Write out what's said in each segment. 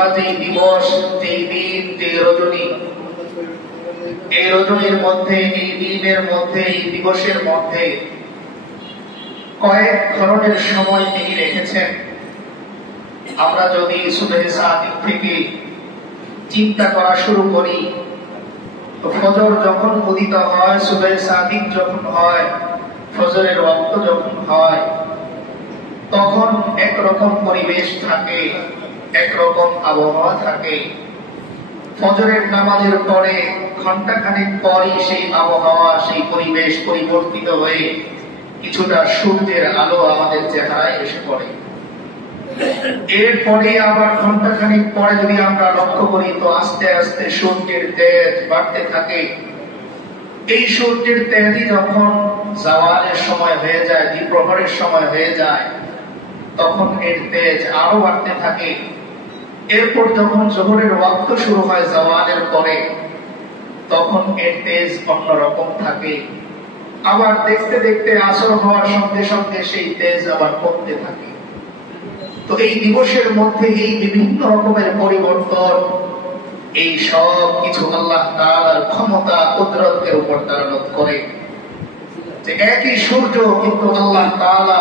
আমরা যে দিবস, যে দিন, যে রজনী, এই রজনীর মধ্যে, এই দিনের মধ্যে, এই দিবসের মধ্যে কয়েক ধরনের সময় তিনি রেখেছেন। আমরা যদি সুবহে সাদিক থেকে চিন্তা করা শুরু করি, তো ফজর যখন উদিত হয়, সুবহে সাদিক যখন হয়, ফজরের ওয়াক্ত যখন হয়, তখন একরকম পরিবেশ থাকে, একরকম আবহাওয়া থাকে। ফজরের নামাজের পরে ঘন্টাখানেক পরই সেই আবহাওয়া, সেই পরিবেশ পরিবর্তিত হয়ে কিছুটা সূর্যের আলো আমাদের চেহারায় এসে পড়ে। এরপরে আবার ঘন্টাখানেক পরে যদি আমরা লক্ষ্য করি, তো আস্তে আস্তে সূর্যের তেজ বাড়তে থাকে। এই সূর্যের তেজই যখন জাওয়ালের সময় হয়ে যায়, দ্বিপ্রহরের সময় হয়ে যায়, তখন এর তেজ আরো বাড়তে থাকে। এরপর যখন জোহরের ওয়াক্ত শুরু হয় জাওয়ালের পরে, তখন এর তেজ অন্যরকম থাকে। আবার দেখতে দেখতে আসর হওয়ার সঙ্গে সঙ্গে সেই তেজ আবার কমতে থাকে। তো এই দিবসের মধ্যে এই বিভিন্ন রকমের পরিবর্তন, এই সব কিছু আল্লাহ তাআলার ক্ষমতা, কুদরতের উপর দাঁড়ানোত করে। যে একই সূর্য, কিন্তু আল্লাহ তাআলা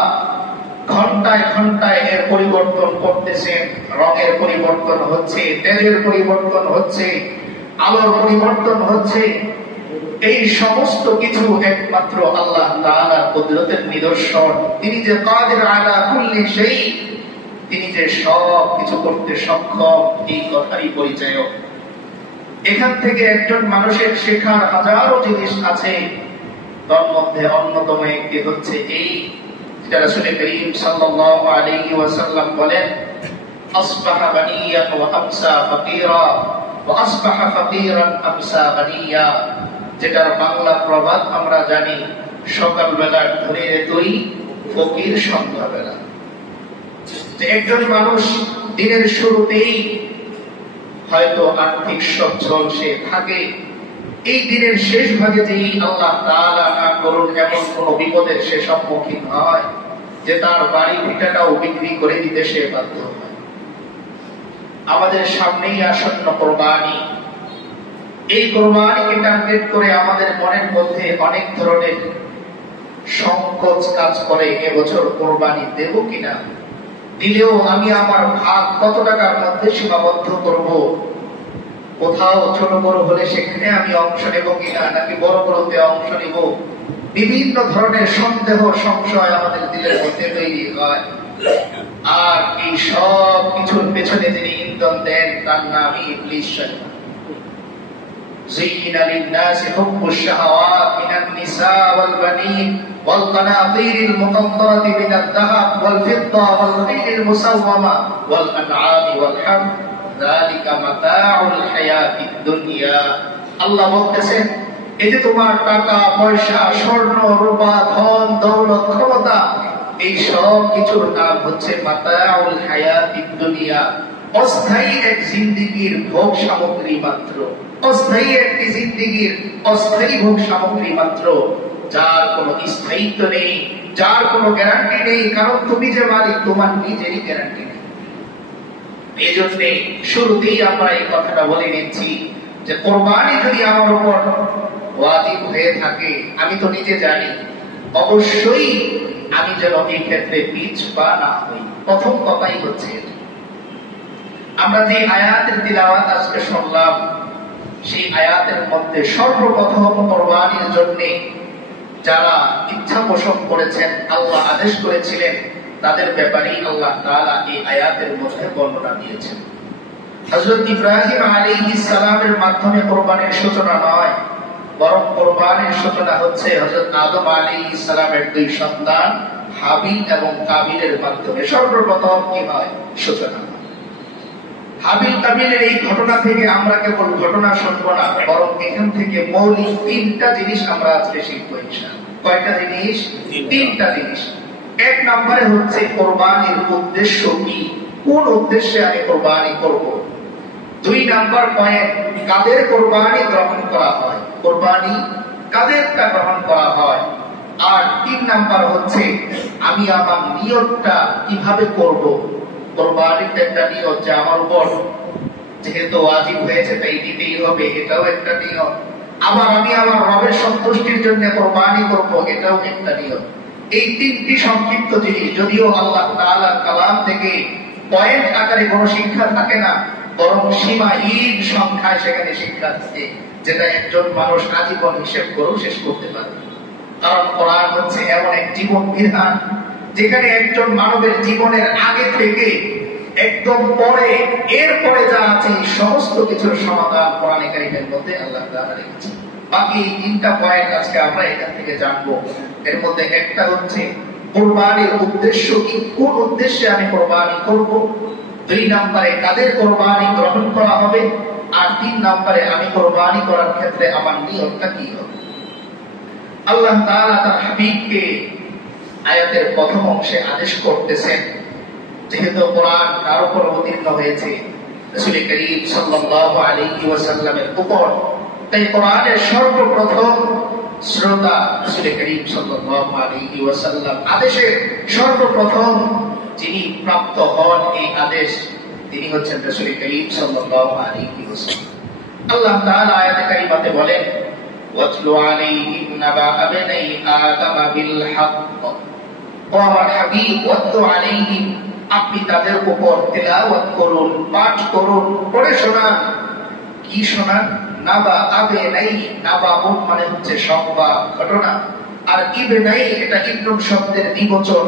ঘন্টায় ঘন্টায় এর পরিবর্তন করতেছেন। রঙের পরিবর্তন হচ্ছে, তেজের পরিবর্তন হচ্ছে, আলোর পরিবর্তন হচ্ছে। এই সমস্ত কিছু একমাত্র আল্লাহ তাআলার কুদরতের নিদর্শন। তিনি যে কাদির আলা কুল্লি শাই, তিনি যে সব কিছু করতে সক্ষম, এই কথারই পরিচয়ক। এখান থেকে একজন মানুষের শেখার হাজারো জিনিস আছে। তার মধ্যে অন্যতম একটি হচ্ছে এই, যেটা রাসূল করিম সাল্লাল্লাহু আলাইহি ওয়াসাল্লাম বলেন, আসবাহা বানিয়ান ওয়া আমসা ফাকিরা ওয়া আসবাহা ফাকিরান আমসা বানিয়া। যেটার বাংলা প্রবাদ আমরা জানি, সকালবেলা ধরে তুই ফকির সন্ধ্যাবেলা। একজন মানুষ দিনের শুরুতেই হয়তো আর্থিক সচ্ছল সে থাকে, এই দিনের শেষ ভাগে যে আল্লাহ তাআলা না করুন এমন কোন বিপদের সে সম্মুখীন হয় যে তার বাড়ি ভিটাটাও বিক্রি করে দিতে সে বাধ্য হয়। আমাদের সামনেই আসন্ন কোরবানি। এই কোরবানিকে টার্গেট করে আমাদের মনের মধ্যে অনেক ধরনের সংকোচ কাজ করে, এবছর কোরবানি দেব কিনা, দিলেও আমি আমার ভাগ কত টাকার মধ্যে সীমাবদ্ধ করব, কোথাও ছোট বড় হলে সেখানে আমি অংশ নেব কিনা, নাকি বড় বড়তে অংশ নেব। বিভিন্ন ধরনের সন্দেহ, সংশয় আমাদের দিলের মধ্যে তৈরি হয়। আর এই সব কিছুর পেছনে যিনি ইন্ধন দেন, তার নামই ইবলিস শয়তান। زين للناس حب الشهوات من النساء والبنين والقناطير المقنطرة من الذهب والفضة والخيل المسومة والأنعام والحرث ذلك متاع الحياة الدنيا। আল্লাহ বলতেছেন, এই যে তোমার টাকা পয়সা, স্বর্ণ রূপা, ধন দৌলত, ক্ষমতা, এই সব কিছুর নাম হচ্ছে মাতাউল হায়াতিদ দুনিয়া, অস্থায়ী এক জিন্দেগির ভোগ সামগ্রী মাত্র, অস্থায়ী একটি জিন্দেগির অস্থায়ী ভোগ সামগ্রী মাত্র, যার কোনো স্থায়িত্ব নেই, যার কোনো গ্যারান্টি নেই। কারণ তুমি যে মালিক, তোমার নিজেরই গ্যারান্টি নেই। এই জন্য শুরুতেই আমরা এই কথাটা বলে নিচ্ছি যে কোরবানি যদি আমার উপর ওয়াজিব হয়ে থাকে, আমি তো নিজে জানি, অবশ্যই আমি যেন এই ক্ষেত্রে পিছপা না হই। প্রথম কথাই হচ্ছে, আমরা যে আয়াতের তিলাওয়াত আজকে শুনলাম, সেই আয়াতের মধ্যে সর্বপ্রথম কোরবানির জন্য যারা ইচ্ছা পোষণ করেছেন, আল্লাহ আদেশ করেছিলেন, তাদের ব্যাপারেই আল্লাহ তাআলা এই আয়াতের মধ্যে বর্ণনা দিয়েছেন। হযরত ইব্রাহিম আলাইহিস সালামের মাধ্যমে কোরবানির সূচনা নয়, বরং কোরবানির সূচনা হচ্ছে হযরত আদম আলাইহিস সালামের দুই সন্তান হাবিল এবং কাবিলের মাধ্যমে। সর্বপ্রথম কি হয়? সূচনা। হাবিল কাবিলের এই ঘটনা থেকে আমরা কেবল ঘটনা শুনব না, বরং এখান থেকে মৌলিক তিনটা জিনিস আমরা আজকে শিখবো ইনশাআল্লাহ। কয়টা জিনিস? তিনটা জিনিস। এক নম্বরে হচ্ছে কোরবানির উদ্দেশ্য কি, কোন উদ্দেশ্যে আমি কোরবানি করব। দুই নাম্বার পয়েন্ট, কাদের কোরবানি গ্রহণ করা হয়, কোরবানি কাদেরটা গ্রহণ করা হয়। আর তিন নাম্বার হচ্ছে আমি আমার নিয়তটা কিভাবে করব, কোরবানিটা একটা নিয়ত যে আমার উপর যেহেতু ওয়াজিব হয়েছে তাই দিতেই হবে, এটাও একটা নিয়ত। আবার আমি আমার রবের সন্তুষ্টির জন্য কোরবানি করব, এটাও একটা নিয়ত। এই তিনটি সংক্ষিপ্ত জিনিস, যদিও আল্লাহ তাআলার কালাম থেকে পয়েন্ট আকারে কোনো শিক্ষা থাকে না, বরং সীমাহীন সংখ্যায় সেখানে শিক্ষা থাকে, যেটা একজন মানুষ আজীবন হিসেব করেও শেষ করতে পারে। কারণ কোরআন হচ্ছে এমন এক জীবন বিধান যেখানে একজন মানবের জীবনের আগে থেকে একদম পরে, এরপরে যা আছে সমস্ত কিছুর সমাধান কোরআনে কারীমের মধ্যে আল্লাহ তাআলা রেখেছেন। বাকি তিনটা পয়েন্ট আজকে আমরা এখান থেকে জানবো। এর মধ্যে একটা হচ্ছে কোরবানির উদ্দেশ্য কি, কোন উদ্দেশ্যে আমি কোরবানি করব, 2 নম্বরে কাদের কোরবানি গ্রহণ করা হবে, আর 3 নম্বরে আমি কোরবানি করার ক্ষেত্রে আমার নিয়তটা কি হবে। আল্লাহ তাআলা তার হাবিবকে আয়াতের প্রথম অংশে আদেশ করতেছেন, যেহেতু কোরআন কার উপর অবতীর্ণ হয়েছে, রাসূল করিম সাল্লাল্লাহু আলাইহি ওয়াসাল্লামের উপর, তাই কোরআনের সর্বপ্রথম শ্রোতা রাসূল করিম সাল্লাল্লাহু আলাইহি ওয়াসাল্লাম। আদেশের সর্বপ্রথম যিনি প্রাপ্ত হন এই আদেশ, তিনি হচ্ছেন রাসূল করিম সাল্লাল্লাহু আলাইহি ওয়াসাল্লাম। আল্লাহ তাআলা আয়াতে কারিমাতে বলেন, ওয়াতলু আলাইহিম নাবা আবনাই আদম বিল হক। ও আমার হাবিব, ওয়াতলু আলাইহিম, আপনি তাদের উপর তেলাওয়াত করুন, পাঠ করুন, পড়ে শোনান। কি শোনান? নাবা আবনাই, নাবা মানে হচ্ছে সংবাদ, ঘটনা, আর ইবনাই এটা ইবনুন শব্দের দ্বিবচন,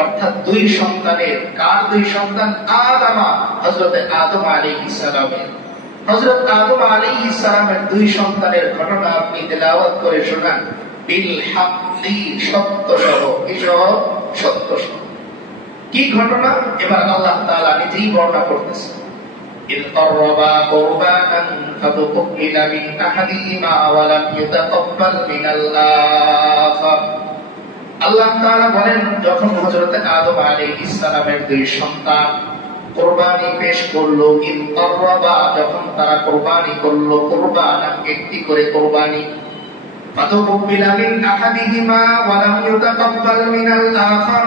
অর্থাৎ 2 সন্তানের। কার 2 সন্তান? আদমা, হযরত আদম আলাইহিস সালামের। হযরত আদম আলাইহিস সালামের 2 সন্তানের ঘটনা আপনি তেলাওয়াত করে শোনান। বিল হাক্কি, সত্য সহ, কি সহ? সত্য সহ। কি ঘটনা? এবার আল্লাহ তাআলা নিজেই বর্ণনা করতেছেন। ইদ ক্বাররাবা কুরবানান ফাতুকবিলা মিন আহাদিহিমা ওয়া লাম ইউতাকাব্বাল মিনাল আখার। আল্লাহ তাআলা বলেন, যখন হযরত আদম আলাইহিস সালামের 2 সন্তান কুরবানি পেশ করলো, ইদ ক্বাররাবা, যখন তারা কুরবানি করলো, কুরবানান একটি করে কুরবানি, ফাতুকবিলা মিন আহাদিহিমা ওয়া লাম ইউতাকাব্বাল মিনাল আখার।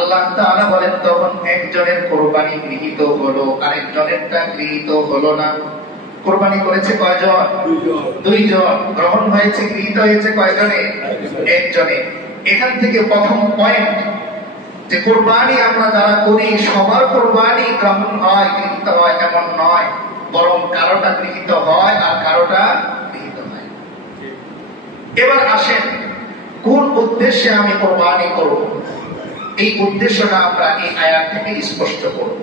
আল্লাহ তাআলা বলেন, তখন একজনের কোরবানি গৃহীত হলো, আরেকজনেরটা গৃহীত হলো না। কোরবানি করেছে কয়জন? 2 জন। গ্রহণ হয়েছে, গৃহীত হয়েছে কয়জনে? একজনে। এখান থেকে প্রথম পয়েন্ট যে কোরবানি আমরা যারা করি সবার কোরবানি গ্রহণ হয়, গৃহীত হয় এমন নয়, বরং কারোটা গৃহীত হয় আর কারোটা গৃহীত হয়। এবার আসেন, কোন উদ্দেশ্যে আমি কোরবানি করব, এই উদ্দেশ্যটা আমরা এই আয়াত থেকে স্পষ্ট করব।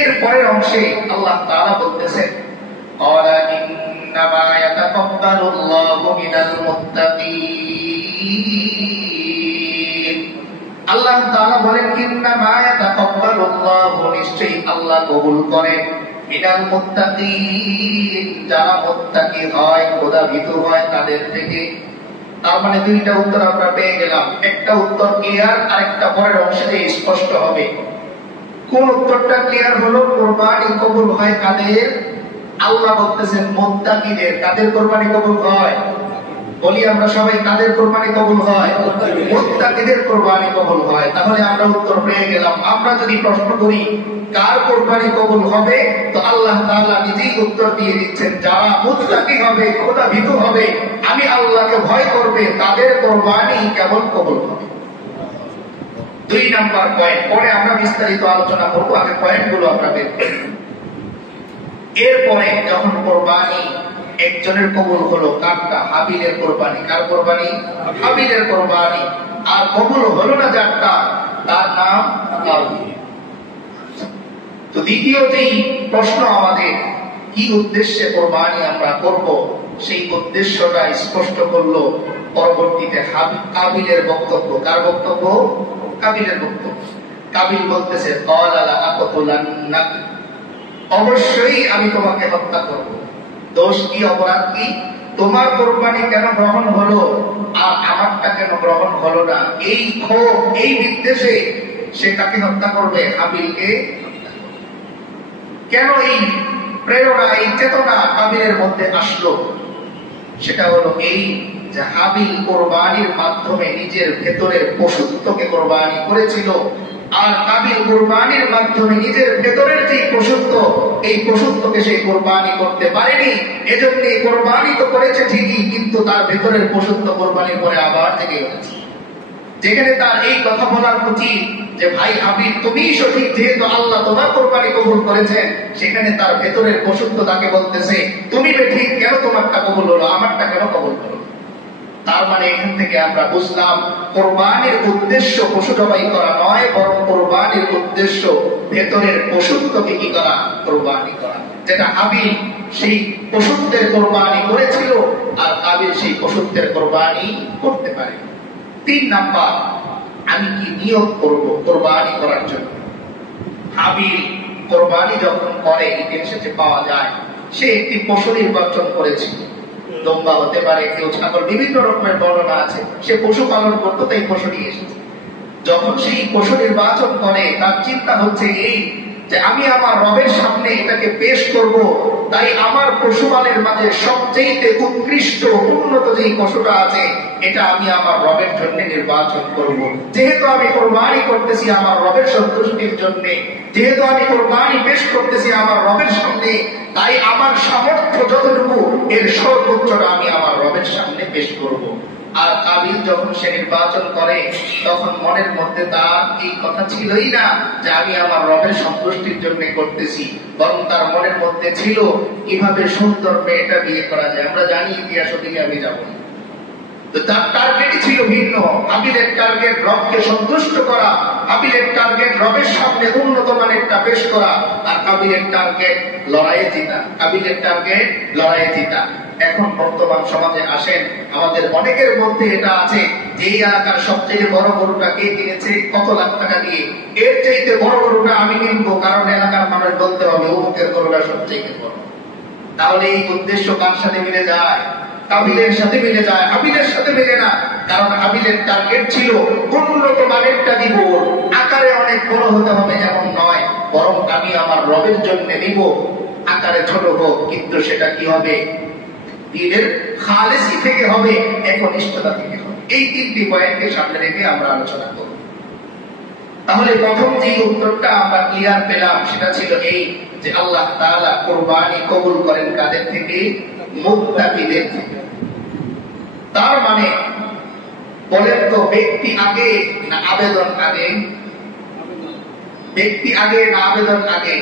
এর পরের অংশে আল্লাহ তাআলা বলতেছেন, ক্বালা ইন্নামা ইয়াতাকাব্বালুল্লাহু মিনাল মুত্তাকিন। আল্লাহ তাআলা বলেন, ইন্নামা ইয়াতাকাব্বালুল্লাহু, নিশ্চয়ই আল্লাহ কবুল করেন, মিনাল মুত্তাকিন, যারা মুত্তাকি হয়, খোদাভীতু হয় তাদের থেকে। তার মানে 2টা উত্তর আমরা পেয়ে গেলাম। একটা উত্তর ক্লিয়ার, আরেকটা পরের অংশে স্পষ্ট হবে। কোন উত্তরটা ক্লিয়ার হলো? কোরবানি কবুল হয় কাদের? আল্লাহ বলতেছেন মুত্তাকিদের। কাদের কোরবানি কবুল হয়? বলি আমরা সবাই, কাদের কোরবানি কবুল হয়? মুত্তাকিদের কোরবানি কবুল হয়। তাহলে আমরা উত্তর পেয়ে গেলাম। আমরা যদি প্রশ্ন করি কার কোরবানি কবুল হবে, তো আল্লাহ তাআলা নিজেই উত্তর দিয়ে দিচ্ছেন, যারা মুত্তাকি হবে, খোদাভীতু হবে, আমি আল্লাহকে ভয় করবে, তাদের কোরবানি কেবল কবুল হবে। 2 নাম্বার পয়েন্ট, পরে আমরা বিস্তারিত আলোচনা করব, আগে পয়েন্টগুলো আমরা বের করি। এরপরে যখন কোরবানি একজনের কবুল হলো, কারটা? হাবিলের কোরবানি। কার কোরবানি? হাবিলের কোরবানি। আর কবুল হলো না যারটা, তার নাম কাবিল। তো দ্বিতীয়তেই প্রশ্ন আমাদের, কি উদ্দেশ্যে কোরবানি আমরা করব, সেই উদ্দেশ্যটা স্পষ্ট করলো পরবর্তীতে কাবিলের বক্তব্য। কার বক্তব্য? কাবিলের বক্তব্য। কাবিল বলতেছে, ক্বালা লা আকতুলান্নাক, অবশ্যই আমি তোমাকে হত্যা করব। দোষ কি, অপরাধ কি? তোমার কোরবানি কেন গ্রহণ হলো আর আমারটা কেন গ্রহণ হলো না? এই ক্ষোভ, এই বিদ্বেষে সে কাকে হত্যা করবে? হাবিলকে। কেন এই প্রেরণা, এই চেতনা কাবিলের মধ্যে আসলো? সেটা হলো এই যে হাবিল কোরবানির মাধ্যমে নিজের ভেতরের পশুত্বকে কোরবানি করেছিল, আর কাবিল কুরবানির মাধ্যমে নিজের ভেতরের যে পশুত্ব, এই পশুত্বকে সে কুরবানি করতে পারেনি। এজন্য কুরবানি তো করেছে ঠিকই, কিন্তু তার ভেতরের পশুত্ব কুরবানির পরে আবার জেগে উঠেছে। যেখানে তার এই কথা বলার উচিত যে ভাই হাবিল তুমিই সঠিক, যেহেতু আল্লাহ তোমার কোরবানি কবুল করেছেন, সেখানে তার ভেতরের পশুত্ব তাকে বলতেছে তুমি ঠিক, কেন তোমারটা কবুল হলো, আমারটা কেন কবুল হলো। তার মানে এখান থেকে আমরা বুঝলাম কোরবানির উদ্দেশ্য পশু জবাই করা নয়, বরং কোরবানির উদ্দেশ্য ভেতরের পশুত্বকে কি করা, কোরবানি করা। যেটা হাবিল সেই পশুত্বের কোরবানি করেছিল, আর কাবিল সেই পশুত্বের কোরবানি করতে পারে। 3 নাম্বার, আমি কি নিয়ত করব কোরবানি করার জন্য। হাবিল কোরবানি যখন করে, ইতিহাসে পাওয়া যায় সে একটি পশু নির্বাচন করেছিল। লম্বা হতে পারে, কেউ ছাগল, বিভিন্ন রকমের বর্ণনা আছে। সে পশু পালন করতো, তাই পশু নিয়ে এসেছে। যখন সেই পশু নির্বাচন করে, তার চিন্তা হচ্ছে এই যে আমি আমার রবের সামনে এটাকে পেশ করব, তাই আমার পশুপালের মাঝে সবচেয়ে উৎকৃষ্ট উন্নত যে পশুটা আছে, এটা আমি আমার রবের জন্য নির্বাচন করব। যেহেতু আমি কোরবানি করতেছি আমার রবের সন্তুষ্টির জন্য, যেহেতু আমি কোরবানি পেশ করতেছি আমার রবের সামনে, তাই আমার সামর্থ্য যতটুকু এর সর্বোচ্চটা আমি আমার রবের সামনে পেশ করব। আর কাবিল যখন সে নির্বাচন করে, তখন মনের মধ্যে তার এই কথা ছিলই না যে আমি আমার রবের সন্তুষ্টির জন্য করতেছি, বরং তার মনের মধ্যে ছিল কিভাবে সুন্দর মেয়েটা বিয়ে করা যায়। আমরা জানি ইতিহাস, ওদিকে আমি যাব না। তো তার টার্গেটই ছিল ভিন্ন। হাবিলের টার্গেট রবকে সন্তুষ্ট করা, হাবিলের টার্গেট রবের সামনে উন্নত মানেরটা পেশ করা, আর কাবিলের টার্গেট লড়াইয়ে জিতা। কাবিলের টার্গেট লড়াইয়ে জিতা। এখন বর্তমান সমাজে আসেন, আমাদের অনেকের মধ্যে এটা আছে যে এই এলাকার সবচেয়ে বড় গরুটা কে কিনেছে, কত লাখ টাকা দিয়ে, এর চাইতে বড় গরুটা আমি কিনবো, কারণ এলাকার মানুষ বলতে হবে অমুকের গরুটা সবচেয়ে বড়। তাহলে এই উদ্দেশ্য কার সাথে মিলে যায়? কাবিলের সাথে মিলে যায়, হাবিলের সাথে মিলে না। কারণ হাবিলের টার্গেট ছিল উন্নত মানেরটা দিব, আকারে অনেক বড় হতে হবে এমন নয়, বরং আমি আমার রবের জন্য দিব, আকারে ছোট হোক, কিন্তু সেটা কি হবে, দিনের খালেসি থেকে হবে, একনিষ্ঠতা থেকে হবে। এই 3টি পয়েন্টকে সামনে রেখে আমরা আলোচনা করব। তাহলে প্রথম যে উত্তরটা আমরা ক্লিয়ার পেলাম, সেটা ছিল এই যে আল্লাহ তাআলা কুরবানি কবুল করেন কাদের থেকে? মুত্তাকিদের থেকে। তার মানে বলেন তো, ব্যক্তি আগে না আবেদন আগে? ব্যক্তি আগে না আবেদন আগে?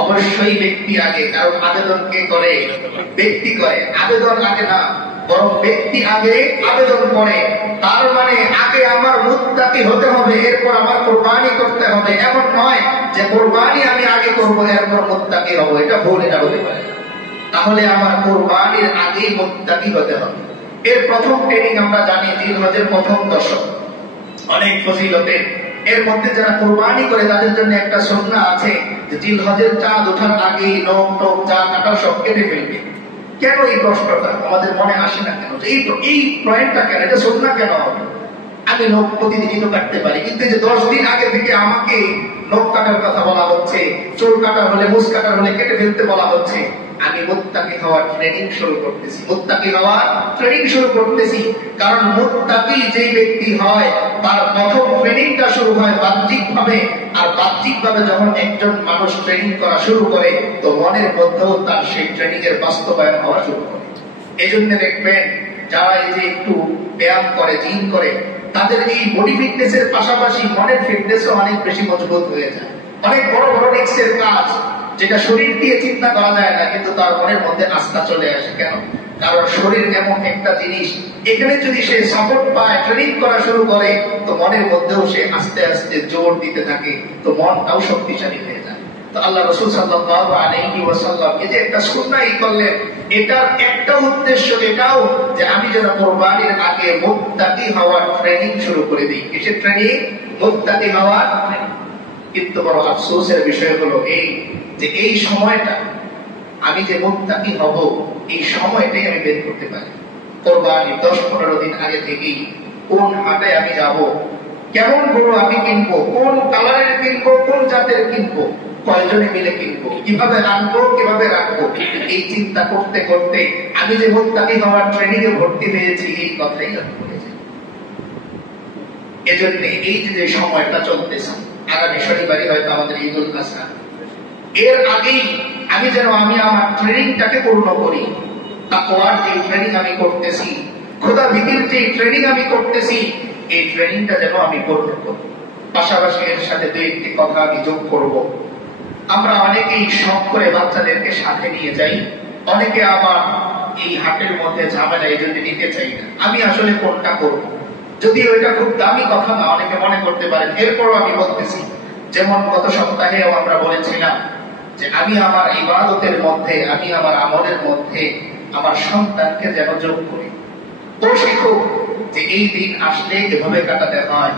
অবশ্যই ব্যক্তি আগে, কারণ আবেদন কে করে? ব্যক্তি করে। আবেদন আগে না, বরং ব্যক্তি আগে, আবেদন পরে। তার মানে আগে আমার মুত্তাকি হতে হবে, এরপর আমার কুরবানি করতে হবে। এমন নয় যে কুরবানি আমি আগে করবো এরপর মুত্তাকি হবো, এটা ভুল, এটা হতে পারে। তাহলে আমার কুরবানির আগে মুত্তাকি হতে হবে। এর প্রথম ট্রেনিং আমরা জানি জিলহজের প্রথম দশক, অনেক ফজিলতের। এর মধ্যে যারা কুরবানি করে তাদের জন্য একটা সুন্নাহ আছে যে জিলহজের চাঁদ ওঠার আগেই নখ টক যা কাটা সব কেটে ফেলবে। কেন এই প্রশ্নটা আমাদের মনে আসে না? কেন এই পয়েন্টটা কেন, এটা সুন্নাহ কেন হবে? আমি নখ প্রতিদিনই তো কাটতে পারি, কিন্তু যে 10 দিন আগে থেকে আমাকে নখ কাটার কথা বলা হচ্ছে, চুল কাটা হলে, মুছ কাটার হলে কেটে ফেলতে বলা হচ্ছে। আমি মুত্তাকি হওয়ার ট্রেনিং শুরু করতেছি, মুত্তাকি হওয়ার ট্রেনিং শুরু করতেছি। কারণ মুত্তাকি যে ব্যক্তি হয়, তার প্রথম ট্রেনিংটা শুরু হয় বাহ্যিক ভাবে। আর বাহ্যিক ভাবে যখন একজন মানুষ ট্রেনিং করা শুরু করে, তো মনের মধ্যেও তার সেই ট্রেনিং এর বাস্তবায়ন হওয়া শুরু করে। এই জন্য দেখবেন যারা এই যে একটু ব্যায়াম করে, জিম করে, তাদের এই বডি ফিটনেস এর পাশাপাশি মনের ফিটনেসও অনেক বেশি মজবুত হয়ে যায়। অনেক বড় বড় রিস্কের কাজ যেটা শরীর দিয়ে চিন্তা করা যায় না, কিন্তু তার মনের মধ্যে আস্থা চলে আসে। কেন? কারণ শরীর এমন একটা জিনিস, এখানে যদি সে সাপোর্ট পায়, ট্রেনিং করা শুরু করে, তো মনের মধ্যেও সে আস্তে আস্তে জোর দিতে থাকে, তো মনটাও শক্তিশালী হয়ে যায়। তো আল্লাহ রাসূল সাল্লাল্লাহু আলাইহি ওয়াসাল্লাম এই যে একটা সুন্নাহ করলেন, এটার একটা উদ্দেশ্য এটাও যে আমি যেন কুরবানির আগে মুত্তাকি হওয়ার ট্রেনিং শুরু করে দিই। কিসের ট্রেনিং? মুত্তাকি হওয়ার। কিন্তু বড় আফসোসের বিষয় হলো এই যে এই সময়টা আমি যে মুত্তাকি হব, এই সময়টাই আমি বের করতে পারি। কুরবানি 10-15 দিন আগে থেকেই কোন হাটে আমি যাব, কেমন গরু আমি কিনবো, কোন কালারের কিনবো, কোন জাতের কিনবো, কয়জনে মিলে কিনবো, কিভাবে আনবো, কিভাবে রাখবো, এই চিন্তা করতে করতে আমি যে মুত্তাকি হওয়ার ট্রেনিং এ ভর্তি হয়েছি, এই কথাই আমি বলেছি। এজন্য এই যে সময়টা চলতেছে, আগামী শনিবারই হয়তো আমাদের ঈদুল আজহা। এর আগেই আমি আমার ট্রেনিংটাকে পূর্ণ করি। তাকওয়ার যে ট্রেনিং আমি করতেছি, খোদা ভীতির যে ট্রেনিং আমি করতেছি, এই ট্রেনিংটা যেন আমি পূর্ণ করি। পাশাপাশি এর সাথে দুই একটি কথা আমি যোগ করব। আমরা অনেকেই শখ করে বাচ্চাদেরকে সাথে নিয়ে যাই, অনেকে আবার এই হাটের মধ্যে ঝামেলা এই জন্য নিতে চাই না। আমি আসলে কোনটা করব? যদি ওইটা খুব দামি কথা না, অনেকে মনে করতে পারেন। এরপরও আমি বলতেছি, যেমন গত সপ্তাহেও আমরা বলেছিলাম যে আমি আমার ইবাদতের মধ্যে, আমি আমার আমলের মধ্যে আমার সন্তানকে যেন যোগ করি। ও শিখুক যে এই দিন আসলে এভাবে কাটাতে হয়,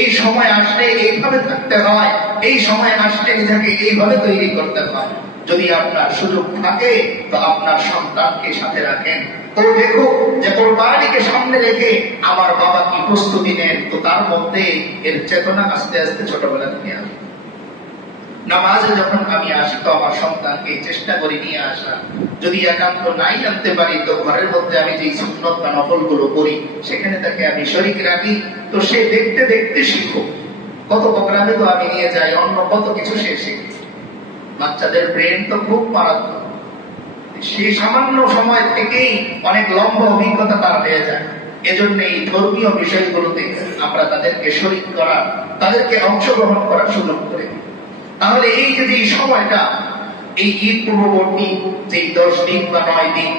এই সময় আসলে এইভাবে থাকতে হয়, এই সময় আসলে নিজেকে এইভাবে তৈরি করতে হয়। যদি আপনার সুযোগ থাকে তো আপনার সন্তানকে সাথে রাখেন। ও দেখুক যে কোরবানিকে সামনে রেখে আমার বাবা কি প্রস্তুতি নেন, তো তার মধ্যে এর চেতনা আস্তে আস্তে ছোটবেলা থেকে আসে। নামাজে যখন আমি আসি তো আমার সন্তানকে চেষ্টা করি নিয়ে আসা। যদি একান্ত নাই আনতে পারি তো ঘরের মধ্যে আমি যে সুন্নত বা নফল গুলো করি সেখানে তাকে আমি শরীক রাখি। তো সে দেখতে দেখতে শিখুক। কত প্রোগ্রামে তো আমি নিয়ে যাই, অন্য কত কিছু সে শিখে। বাচ্চাদের ব্রেন তো খুব মারাত্মক, সেই সামান্য সময় থেকেই অনেক লম্বা অভিজ্ঞতা তারা পেয়ে যায়। এজন্য এই ধর্মীয় বিষয়গুলোতে আমরা তাদেরকে শরীক করা, তাদেরকে অংশগ্রহণ করার সুযোগ করে দিই। তাহলে এই যে সময়টা, এই ঈদ পূর্ববর্তী যে 10 দিন বা 9 দিন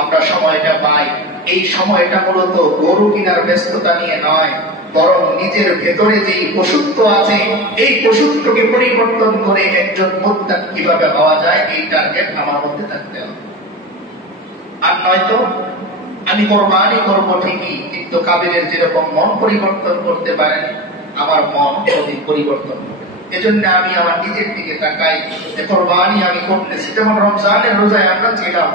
আমরা সময়টা পাই, এই সময়টা মূলত গরু কিনার ব্যস্ততা নিয়ে নয়, বরং নিজের ভেতরে যে পশুত্ব আছে এই পশুত্বকে পরিবর্তন করে একজন মুত্তাক কিভাবে হওয়া যায়, এই টার্গেট আমার মধ্যে থাকতে হবে। আর নয়তো আমি কোরবানি করবো ঠিকই, কিন্তু কাবিরের যেরকম মন পরিবর্তন করতে পারেন, আমার মন কোনদিন পরিবর্তন হবে। এজন্য আমি আমার নিজের দিকে তাকাই যে কোরবানি আমি করতেছি। যেমন রমজানের রোজায় আমরা ছিলাম,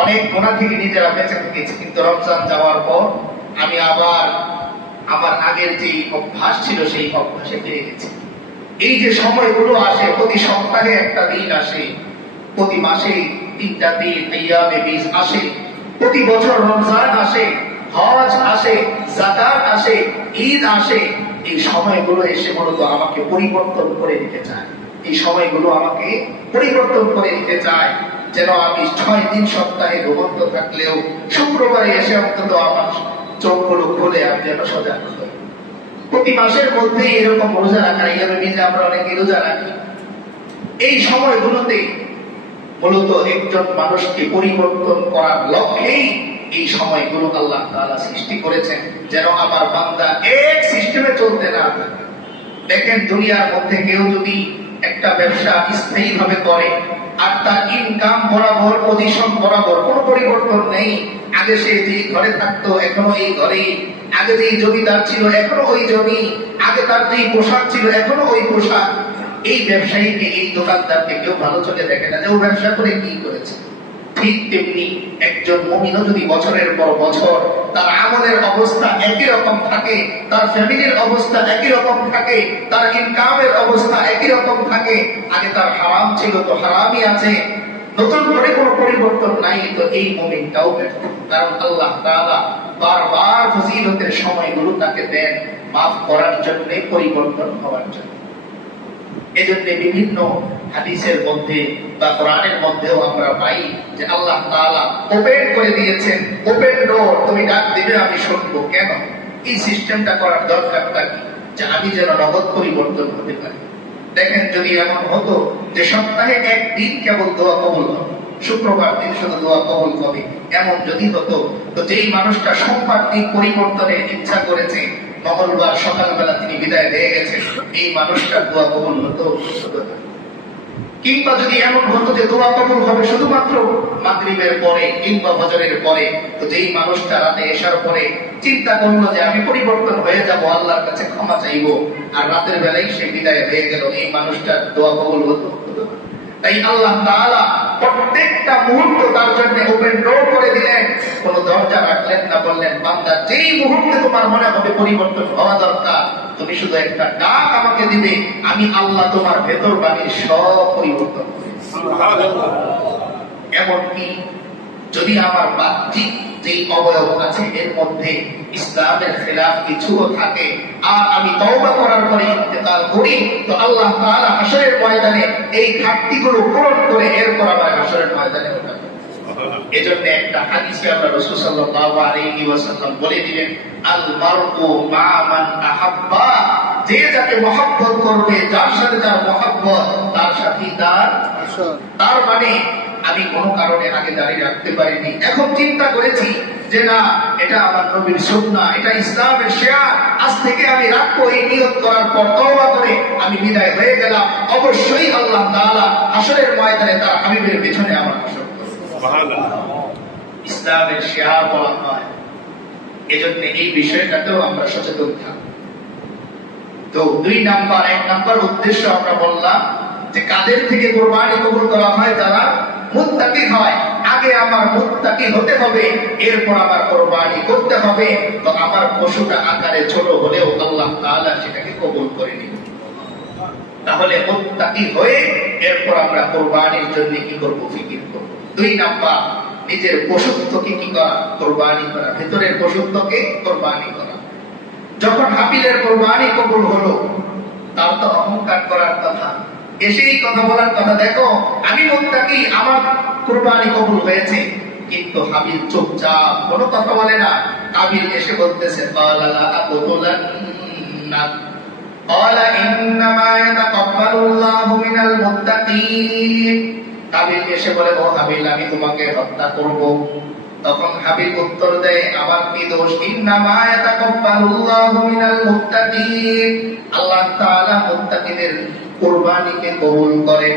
অনেক গোনা থেকে নিজেরা বেঁচে থেকেছি, কিন্তু রমজান যাওয়ার পর আমি আবার আমার আগের যে অভ্যাস ছিল সেই অভ্যাসে ফিরে গেছি। এই যে সময়গুলো আসে, প্রতি সপ্তাহে একটা দিন আসে, প্রতি মাসে 3টা দিন আইয়ামে বীজ আসে, প্রতি বছর রমজান আসে, হজ আসে, যাকাত আসে, ঈদ আসে। এই সময়গুলো এসে মূলত আমাকে পরিবর্তন করে দিতে চায়। এই সময়গুলো আমাকে পরিবর্তন করে দিতে চায়, যেন আমি 6 দিন সপ্তাহে ঘুমন্ত থাকলেও শুক্রবারে এসে অন্তত আমার চোখগুলো খুলে আমি যেন সজাগ হই। প্রতি মাসের মধ্যে এরকম রোজা রাখা, আমরা অনেকে রোজা রাখি। এই সময়গুলোতে মূলত একজন মানুষকে পরিবর্তন করার লক্ষ্যেই এই সময়গুলো আল্লাহ তাআলা সৃষ্টি করেছেন, যেন আমার বান্দা এক সিস্টেমে চলতে না থাকে। দেখেন, দুনিয়ার মধ্যে কেউ যদি একটা ব্যবসা স্থায়ী ভাবে করে আর তার ইনকাম বরাবর, পজিশন বরাবর, কোনো পরিবর্তন নেই, আগে সে যে ঘরে থাকতো এখনো এই ঘরেই, আগে যে জমিদার ছিল এখনো ওই জমি, আগে তার যে পোশাক ছিল এখনো ওই পোশাক, এই ব্যবসায়ীকে, এই দোকানদারকে কেউ ভালো চোখে দেখে না যে ও ব্যবসা করে কি করেছে। ঠিক তেমনি একজন মুমিনও যদি বছরের পর বছর তার আমলের অবস্থা একই রকম থাকে, তার ফ্যামিলির অবস্থা একই রকম থাকে, তার ইনকামের অবস্থা একই রকম থাকে, আগে তার হারাম ছিল তো হারামই আছে, নতুন করে কোনো পরিবর্তন নাই, তো এই মুমিনটাও ব্যর্থ। কারণ আল্লাহ তাআলা বারবার ফজিলতের সময়গুলো তাকে দেন মাফ করার জন্য, পরিবর্তন হওয়ার জন্য। এজন্য বিভিন্ন হাদিসের মধ্যে বা কোরআনের মধ্যেও আমরা পাই যে আল্লাহ তাআলা ওপেন করে দিয়েছেন, ওপেন ডোর, তুমি ডাক দিবে আমি শুনবো। কেন? এই সিস্টেমটা করার দরকারটা কি? যে আমি যেন নগদ পরিবর্তন হতে পারি। দেখেন, যদি এমন হতো যে সপ্তাহে একদিন কেবল দোয়া কবুল হবে, শুক্রবার দিন শুধু দোয়া কবুল হবে, এমন যদি হতো, তো যেই মানুষটা সোমবার দিন পরিবর্তনের ইচ্ছা করেছে, মঙ্গলবার সকালবেলা তিনি বিদায় দিয়ে গেছেন, এই মানুষটার দোয়া কবুল হতো। কিংবা যদি এমন হতো যে দোয়া কবুল হবে শুধুমাত্র মাগরিবের পরে কিংবা ফজরের পরে, তো যেই মানুষটা রাতে এসার পরে চিন্তা করলো যে আমি পরিবর্তন হয়ে যাব, আল্লাহর কাছে ক্ষমা চাইবো, আর রাতের বেলায় সে বিদায় হয়ে গেল, এই মানুষটার দোয়া কবুল হতো? তাই আল্লাহ তাআলা প্রত্যেকটা মুহূর্ত তার জন্য ওপেন ডোর করে দিলেন, কোন দরজা রাখলেন না, বললেন বান্দা যেই মুহূর্তে তোমার মনে হবে পরিবর্তন হওয়া দরকার, তুমি শুধু একটা ডাক আমাকে দিবে, আমি আল্লাহ তোমার ভেতর বাণীর সব পরিবর্তন করি। এমনকি যদি আমার বাহ্যিক যে অবয়ব আছে এর মধ্যে ইসলামের খেলাফ কিছুও থাকে আর আমি তওবা করার পরে ইন্তেকাল করি, তো আল্লাহ তাআলা হাশরের ময়দানে এই ঘাটতিগুলো পূরণ করে এরপর আবার হাশরের ময়দানে ওঠাবেন। এজন্য একটা হাদিসে আমরা রাসূল সাল্লাল্লাহু আলাইহি ওয়াসাল্লাম বলে দিলেন, আল মারউ মা মান আহাব্বা, যে যাকে মহব্বত করবে, যার সাথে তার মহব্বত, তার সাথে তার মানে আমি কোনো কারণে আগে দাঁড়িয়ে রাখতে পারিনি, এখন চিন্তা করেছি যে না এটা আমার নবীর সুন্নাহ, এটা ইসলামের শিয়ার, আজ থেকে আমি রাখবো, এই নিয়ত করার পর তওবা করে আমি বিদায় হয়ে গেলাম, অবশ্যই আল্লাহ তাআলা হাশরের ময়দানে তার হাবিবের পেছনে আমার হাশর করবেন। সুবহানাল্লাহ। ইসলামের শিয়ার বলা হয়, এজন্য এই বিষয়টাতেও আমরা সচেতন থাকব। তো দুই নাম্বার, এক নাম্বার উদ্দেশ্য আমরা বললাম যে কাদের থেকে কুরবানি কবুল করা হয়, যারা মুত্তাকি হয়। আগে আমার মুত্তাকি হতে হবে, এরপর আমার কুরবানি করতে হবে। তো আমার পশুটা আকারে ছোট হলেও আল্লাহ তাআলা সেটাকে কবুল করে নেবেন। তাহলে মুত্তাকি হয়ে এরপর আমরা কুরবানির জন্য কি করব, ফিকির করব। দুই নাম্বার, নিজের পশুত্বকে কি করা, কুরবানি করা, ভিতরের পশুত্বকে কুরবানি করা। যখন হাবিলের কুরবানি কবুল হলো, তার তো অহংকার করার কথা, এসেই কথা বলার কথা, দেখো আমি মুত্তাকি, আমার কুরবানি কবুল হয়েছে। কিন্তু হাবিল চুপচাপ, কোনো কথা বলে না। কাবিল এসে বলতেছে, ক্বালা লা আকুতুলান্না ক্বালা ইন্নামা ইয়াতাকাব্বালুল্লাহু মিনাল মুত্তাকিন। কাবিল এসে বলে, ও হাবিল, আমি তোমাকে হত্যা করব। তখন হাবিল উত্তর দেয়, আমার কি দোষ? ইন্নামা ইয়াতাকাব্বালুল্লাহু মিনাল মুত্তাকিন, আল্লাহ তাআলা মুত্তাকিদের কুরবানিকে কবুল করে।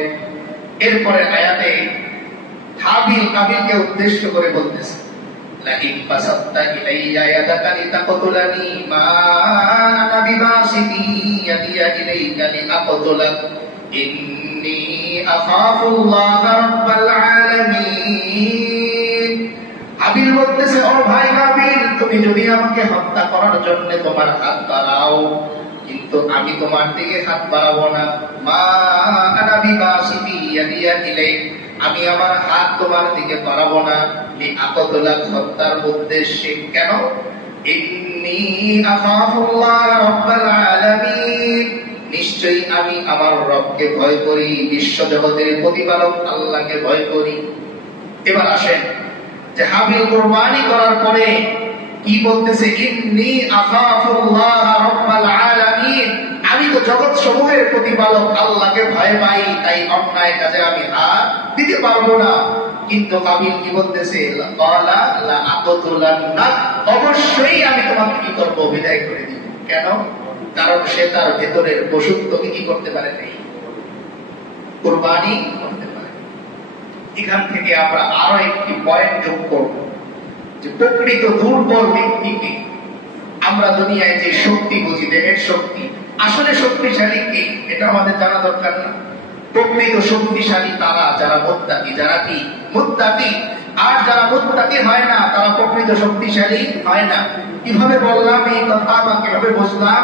এরপরে আয়াতে হাবিল কাবিলকে উদ্দেশ্য করে বলতেছে, লাইন বাসাত্তা ইলাইয়া ইয়াদাকা লিতাকতুলানি মা আনা বিবাসিতি ইয়াদিয়া ইলাইকা লিআকতুলাক ইন্নী আখাফুল্লাহ রাব্বাল আলামিন। হাবিল বলতেছে, ও ভাই কাবিল, তুমি যদি আমাকে হত্যা করার জন্য তোমার হাত বাড়াও, কিন্তু আমি তোমার দিকে হাত বাড়াবো না। মা আনা বিবাসিতি ইয়াদিয়া ইলাইক, আমি আমার হাত তোমার দিকে বাড়াবো না। লিআকতুলাক, হত্যার উদ্দেশ্যে। কেন? ইন্নী আখাফুল্লাহ রাব্বাল আলামিন, নিশ্চয়ই আমি আমার রবকে ভয় করি, বিশ্ব জগতের প্রতিপালক আল্লাহকে ভয় করি। এবার আসেন যে হাবিল কুরবানি করার পরে কি বলতেছে, ইন্নী আখাফুল্লাহ রাব্বাল আলামিন, আমি তো জগৎ সমূহের প্রতিপালক আল্লাহকে ভয় পাই, তাই অন্যায় কাজে আমি হাত দিতে পারবো না। কিন্তু কাবিল কি বলতেছে, ক্বালা লা আকুতুলান্না, অবশ্যই আমি তোমাকে কি করব, বিদায় করে দিব। কেন? কারণ সে তার ভেতরের পশুত্বকে কি করতে পারে নাই, কুরবানি করতে পারে। এখান থেকে আমরা আরো একটি পয়েন্ট যোগ করব, যে প্রকৃত দুর্বল ব্যক্তিকে আমরা দুনিয়ায় যে শক্তি বুঝি, দেহের শক্তি, আসলে শক্তিশালী কে এটা আমাদের জানা দরকার না। প্রকৃত শক্তিশালী তারা যারা মুত্তাকি, যারা কি মুত্তাকি। আর যারা মুত্তাকি হয় না তারা প্রকৃত শক্তিশালী হয় না। কিভাবে বললাম এই কথা বা কিভাবে বুঝলাম?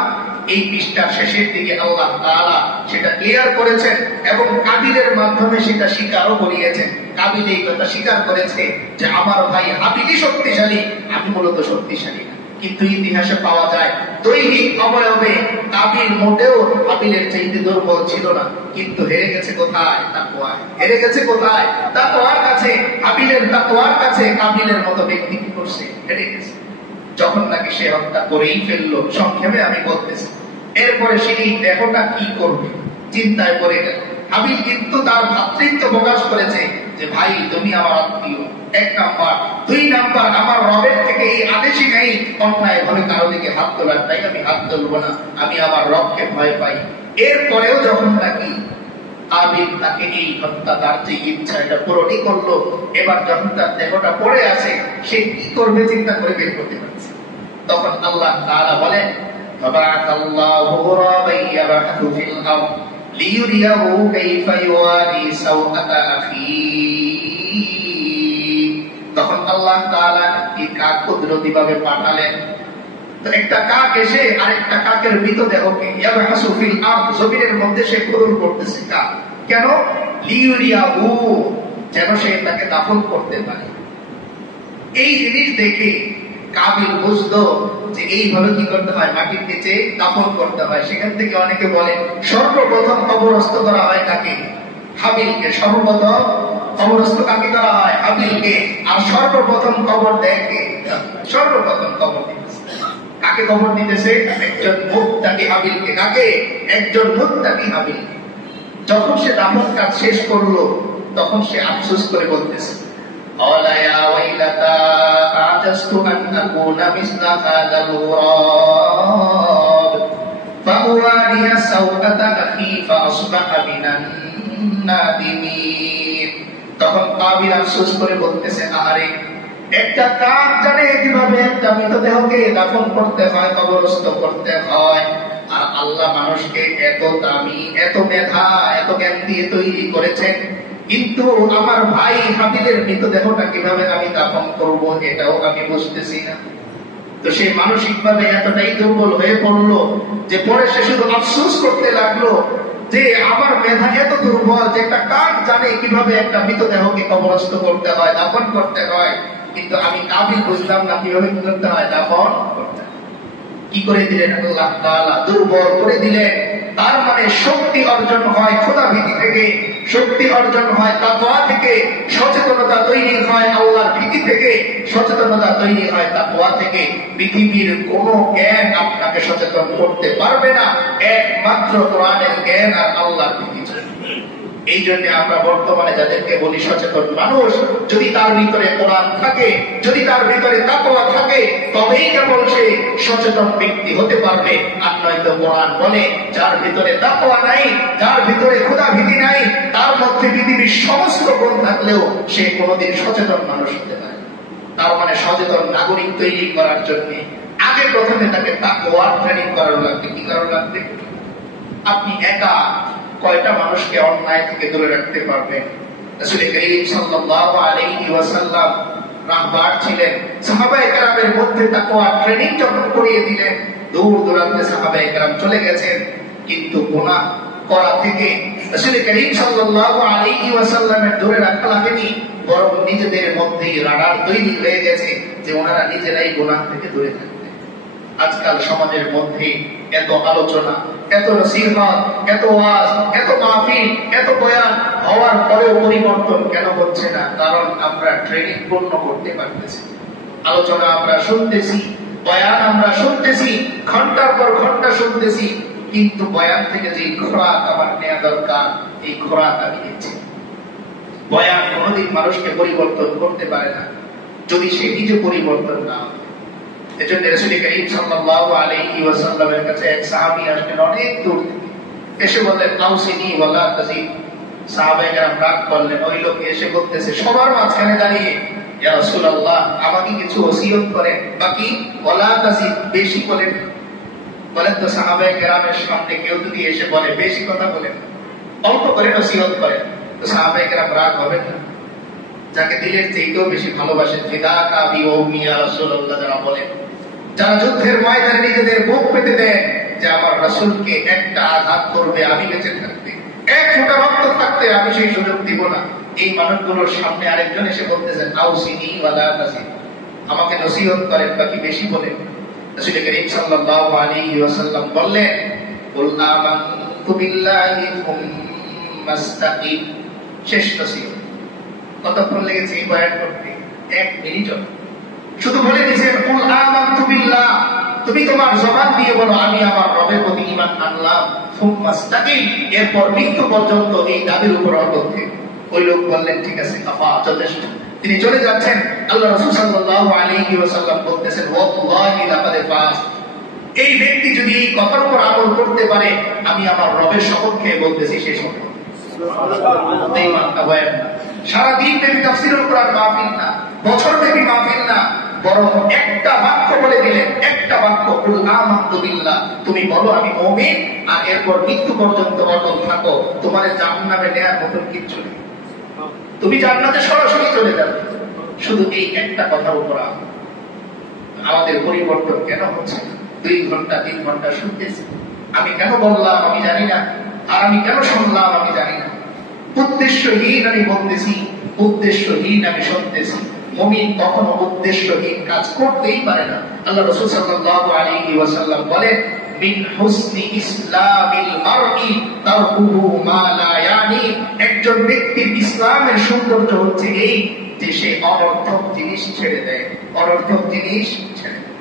এই পৃষ্ঠার শেষের দিকে আল্লাহ তাআলা সেটা ক্লিয়ার করেছেন এবং কাবিলের মাধ্যমে সেটা স্বীকারও করিয়েছেন। কাবিল এই কথা স্বীকার করেছে যে আমার ভাই হাবিলই শক্তিশালী, আমি মূলত শক্তিশালী না। কিন্তু ইতিহাসে পাওয়া যায় দৈহিক অবয়বে কাবিল মোটেও হাবিলের চাইতে দুর্বল ছিল না, কিন্তু হেরে গেছে কোথায়? তাকওয়ায়। হেরে গেছে কোথায়? তাকওয়ার কাছে। হাবিলের তাকওয়ার কাছে কাবিলের মতো ব্যক্তি কি করছে? হেরে গেছে। যখন নাকি সে হত্যা করেই ফেললো, সংক্ষেপে আমি বলতেছি, এরপরে সে এই দেহটা কি করবে চিন্তায় পড়ে গেল। হাবিল কিন্তু তার ভ্রাতৃত্ব প্রকাশ করেছে যে ভাই তুমি আমার আত্মীয়, এক নাম্বার। দুই নাম্বার, আমার রবের থেকে এই আদেশই নেই অন্যায় ভাবে কারো দিকে হাত তোলার, তাই আমি হাত তুলবো না, আমি আমার রবকে ভয় পাই। এরপরেও যখন নাকি কাবিল তাকে এই হত্যা, তার যে ইচ্ছা এটা পূরণই করলো, এবার যখন তার দেহটা পড়ে আছে, সে কি করবে চিন্তা করে বের করতে পারছে। তখন আল্লাহ তাআলা বলেন, ফাবাআতাল্লাহু গুরাবান ইয়াবহাতু ফিল আরদ লিইউরিয়াহু কাইফা ইওয়ারি সাওআতা আখি। তখন আল্লাহ তাআলা একটি কাক কুদরতি ভাবে পাঠালেন। তো একটা কাক এসে আরেকটা কাকের মৃতদেহকে ইয়াবহাসু ফিল আরদ, জমিনের মধ্যে সে খনন করতেছে। কাক কেন? লিইউরিয়াহু, যেন সে তাকে দাফন করতে পারে। এই জিনিস দেখে কাবিল বুঝতো যে এইভাবে কি করতে হয়, মাটির নিচে দাফন করতে হয়। সেখান থেকে অনেকে বলে সর্বপ্রথম কবরস্থ করা হয় কাকে? হাবিলকে। সর্বপ্রথম কবরস্থ কাকে করা হয়? হাবিলকে। আর সর্বপ্রথম কবর দেখে, সর্বপ্রথম কবর দিতেছে কাকে? কবর দিতেছে একজন মুত্তাকি হাবিলকে। কাকে? একজন মুত্তাকি হাবিলকে। যখন সে দাফন কাজ শেষ করলো তখন সে আফসোস করে বলতেছে, قال يا ويلتى أعجزت أن أكون مثل هذا الغراب فأواري سوءة أخي فأصبح من النادمين। তখন কাবিল আফসোস করে বলতেছে, আরে একটা কাক জানে কিভাবে একটা মৃতদেহকে দাফন করতে হয়, কবরস্থ করতে হয়। আর আল্লাহ মানুষকে এত দামি, এত মেধা, এত জ্ঞান দিয়ে তৈরি করেছেন, কিন্তু আমার ভাই হাবিলের মৃতদেহটা কিভাবে আমি দাফন করব এটাও আমি বুঝতেছি না। তো সে মানসিক ভাবে এতটাই দুর্বল হয়ে পড়লো যে পরে সে শুধু আফসোস করতে লাগলো যে আমার মেধা এত দুর্বল যে একটা কাক জানে কিভাবে একটা মৃতদেহকে কবরস্থ করতে হয়, দাফন করতে হয়, কিন্তু আমি কাবিল বুঝলাম না কিভাবে কি করতে হয়, দাফন করতে হয়। কি করে দিলেন আল্লাহ তাআলা? দুর্বল করে দিলেন। তার মানে শক্তি অর্জন হয় খোদা ভীতি থেকে, শক্তি অর্জন হয় তাকওয়া থেকে, সচেতনতা তৈরি হয় আল্লাহর ভীতি থেকে, সচেতনতা তৈরি হয় তাকওয়া থেকে। পৃথিবীর কোন জ্ঞান আপনাকে সচেতন করতে পারবে না, একমাত্র কোরআনের জ্ঞান আর আল্লাহর ভীতি। এই জন্য আমরা বর্তমানে যাদেরকে বলি সচেতন মানুষ, যদি তার ভিতরে কোরআন থাকে, যদি তার ভিতরে তাকওয়া থাকে, তবেই কেবল সে সচেতন ব্যক্তি হতে পারবে। আর নয়তো কোরআন বলে যার ভিতরে তাকওয়া নাই, যার ভিতরে খোদা ভীতি নাই, তার মধ্যে পৃথিবীর সমস্ত গুণ থাকলেও সে কোনোদিন সচেতন মানুষ হতে পারে। তার মানে সচেতন নাগরিক তৈরি করার জন্য আগে প্রথমে তাকে তাকওয়ার ট্রেনিং করার লাগবে। কি করার লাগবে? আপনি একা কয়টা মানুষকে অন্যায় থেকে দূরে রাখতে পারবেন? রাসূল করিম সাল্লাল্লাহু আলাইহি ওয়াসাল্লাম রাহবার ছিলেন, সাহাবায়ে কেরামের মধ্যে তাকওয়া ট্রেনিং যখন করিয়ে দিলেন, দূর দূরান্তে সাহাবায়ে কেরাম চলে গেছেন, কিন্তু গুনাহ করা থেকে রাসূল করিম সাল্লাল্লাহু আলাইহি ওয়াসাল্লামের দূরে রাখা লাগেনি, বরং নিজেদের মধ্যেই রাডার তৈরি হয়ে গেছে যে ওনারা নিজেরাই গুনাহ থেকে দূরে থাকবে। আজকাল সমাজের মধ্যে এত আলোচনা, এত নসিহত, এত ওয়াজ, এত মাহফিল, এত বয়ান হওয়ার পরেও পরিবর্তন কেন হচ্ছে না? কারণ আমরা ট্রেনিং পূর্ণ করতে পারতেছি। আলোচনা আমরা শুনতেছি, বয়ান আমরা শুনতেছি, ঘন্টার পর ঘন্টা শুনতেছি, কিন্তু বয়ান থেকে যে খোরাক আমার নেওয়া দরকার, এই খোরাক আমি নিচ্ছি। বয়ান কোনোদিন মানুষকে পরিবর্তন করতে পারে না যদি সে নিজে পরিবর্তন না হয়। এজন্য রাসূল করিম সাল্লাল্লাহু আলাইহি ওয়াসাল্লামের কাছে এক সাহাবী আসলেন অনেক দূর থেকে, এসে বললেন আউসিনি ওয়ালা তাজিদ। সাহাবায়ে কেরাম রাগ করলেন, ওই লোক এসে বলতেছে সবার মাঝখানে দাঁড়িয়ে, ইয়া রাসূলুল্লাহ আমাকে কিছু ওসিয়ত করেন, বাকি ওয়ালা তাজিদ বেশি বলেন। বলেন তো সাহাবায়ে কেরামের সামনে কেউ যদি এসে বলে বেশি কথা বলেন, অল্প করে ওসিয়ত করেন, তো সাহাবায়ে কেরাম রাগ হবেন না? যাকে দিলের থেকেও বেশি ভালোবাসেন, ফিদাকা বি উম্মি ইয়া রাসূলুল্লাহ যারা বলেন, যারা যুদ্ধের ময়দানে নিজেদের বুক পেতে দেন যে আমার রাসূলকে একটা আঘাত করবে আমি বেঁচে থাকতে, এক ফোঁটা রক্ত থাকতে আমি সেই সুযোগ দিব না, এই মানুষগুলোর সামনে আরেকজন এসে বলতেছেন আউসিনি ওয়ালা তাজিদ, আমাকে নসিহত করেন বাকি বেশি বলেন। রাসূল করিম সাল্লাল্লাহু আলাইহি ওয়াসাল্লাম বললেন, কুল আমানতু বিল্লাহি সুম্মা ইসতাকিম। শেষ নসিহত। কতক্ষণ লেগেছে এই বয়ান করতে? 1 মিনিট। শুধু বলে দিয়েছেন কুল আমানতু বিল্লাহ, তুমি তোমার জবান দিয়ে বলো আমি আমার রবের প্রতি ঈমান আনলাম, সুম্মা ইসতাকিম, এরপর মৃত্যু পর্যন্ত এই দাবির উপর অটল থেকো। ওই লোক বললেন ঠিক আছে কাফা, যথেষ্ট। তিনি চলে যাচ্ছেন। আল্লাহ রাসূল সাল্লাল্লাহু আলাইহি ওয়াসাল্লাম বলতেছেন ওয়াল্লাহি লাকাদ ফাজ, এই ব্যক্তি যদি এই কথার উপর আমল করতে পারে আমি আমার রবের শপথ খেয়ে বলতেছি সেই শপথ। সারাদিন ব্যাপী তাফসীরুল কোরআন মাহফিল না, বছর ব্যাপী মাহফিল না, বরং একটা বাক্য বলে দিলেন, একটা বাক্য, কুল আমানতু বিল্লাহ, তুমি বলো আমি মুমিন, আর এরপর মৃত্যু পর্যন্ত অটল থাকো, তোমার জাহান্নামে নেয়ার মতন কিচ্ছু নেই, তুমি জান্নাতে সরাসরি চলে যাবে। শুধু এই একটা কথার উপর আমাদের পরিবর্তন কেন হচ্ছে? 2 ঘন্টা 3 ঘন্টা শুনতেছি, আমি কেন বললাম আমি জানি না, আর আমি কেন শুনলাম আমি জানি না। উদ্দেশ্যহীন আমি বলতেছি, উদ্দেশ্যহীন আমি শুনতেছি, মুমিন কখনো উদ্দেশ্যহীন কাজ করতেই পারে না। আল্লাহ রাসূল সাল্লাল্লাহু আলাইহি ওয়াসাল্লাম বলেন, মিন হুসনি ইসলামিল মারই তারকুহু মা লা ইয়ানি। একজন ব্যক্তির ইসলামের সৌন্দর্য হচ্ছে এই যে সে অনর্থক জিনিস ছেড়ে দেয়, অনর্থক জিনিস ছেড়ে দেয়।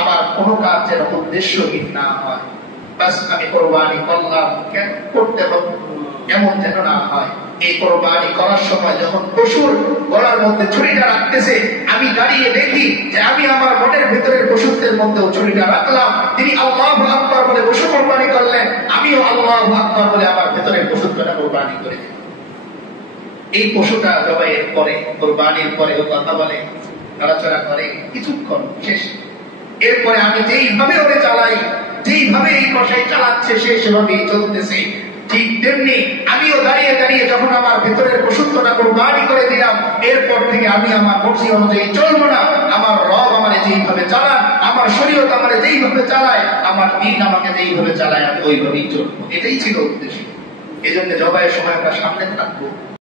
আমার কোনো কাজ যেন উদ্দেশ্যহীন না হয়, বাস আমি কোরবানি করলাম কেন করতে হবে এমন যেন না হয়। এই কোরবানি করার সময় যখন পশুর গলার মধ্যে ছুরিটা রাখতেছে, আমি দাঁড়িয়ে দেখি যে আমি আমার মনের ভিতরের পশুত্বের মধ্যেও ছুরিটা রাখলাম। তিনি আল্লাহু আকবার বলে পশু কোরবানি করলেন, আমিও আল্লাহু আকবার বলে আমার ভেতরের পশুত্বটা কোরবানি করে দিই। এই পশুটা জবাইয়ের পরে, কোরবানির পরে ও কথা বলে, নড়াচড়া করে কিছুক্ষণ, শেষ। এরপরে আমি যেইভাবে ওরে চালাই, যেইভাবে এই কষাই চালাচ্ছে সে সেভাবেই চলতেছে, ঠিক তেমনি আমিও দাঁড়িয়ে দাঁড়িয়ে যখন আমার ভেতরের পশুত্বটা কোরবানি করে দিলাম, এরপর থেকে আমি আমার মর্জি অনুযায়ী চলবো না। আমার রব আমারে যেইভাবে চালান, আমার শরীয়ত আমারে যেইভাবে চালায়, আমার দিন আমাকে যেইভাবে চালায়, আমি ওইভাবেই চলবো। এটাই ছিল উদ্দেশ্য। এই জন্য জবাইয়ের সময় আমরা সামনে থাকবো।